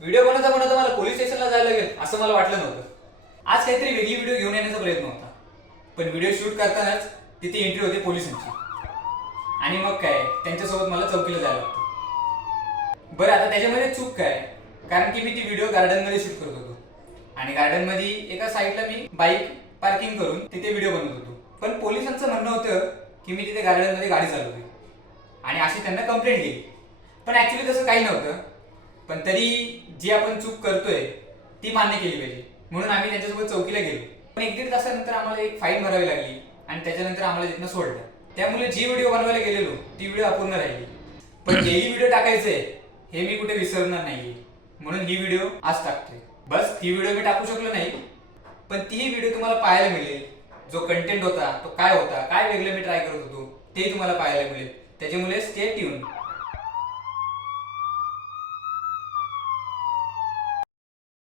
Video बनवता बनवता मला पोलीस स्टेशनला जायला लागेल असं मला वाटलं नव्हतं. आज काहीतरी वेगळी व्हिडिओ घेऊन येण्याचा प्रयत्न होता, पण व्हिडिओ शूट करतानाच तिथे एंट्री होते पोलिसांची आणि मग काय त्यांच्यासोबत मला चौकीला जायला लागतं. बरं आता त्याच्यामध्ये चूक काय, कारण की मी ती व्हिडिओ गार्डनमध्ये शूट करत होतो आणि गार्डनमध्ये एका साईडला मी बाईक पार्किंग करून तिथे व्हिडिओ बनवत होतो. पण पोलिसांचं म्हणणं होतं की मी तिथे गार्डनमध्ये गाडी चालवतोय आणि अशी त्यांना कंप्लेंट केली. पण ऍक्च्युली तसं काही नव्हतं, पण तरी जी आपण चूक करतोय ती मान्य केली पाहिजे म्हणून आम्ही त्यांच्यासोबत चौकीला गेलो. पण 1-1.5 तासानंतर आम्हाला एक फाईन भरावी लागली आणि त्याच्यानंतर आम्हाला तिथनं सोडलं. त्यामुळे जी व्हिडिओ बनवायला गेलेलो ती व्हिडिओ अपूर्ण राहिली. पण डेली व्हिडिओ टाकायचंय हे मी कुठे विसरणार नाहीये, म्हणून ही व्हिडिओ आज टाकतोय. बस ती व्हिडिओ मी टाकू शकलो नाही, पण तीही व्हिडिओ तुम्हाला पाहायला मिळेल. जो कंटेंट होता तो काय होता, काय वेगळं मी ट्राय करत होतो ते तुम्हाला पाहायला मिळेल. त्याच्यामुळे स्टे ट्यून.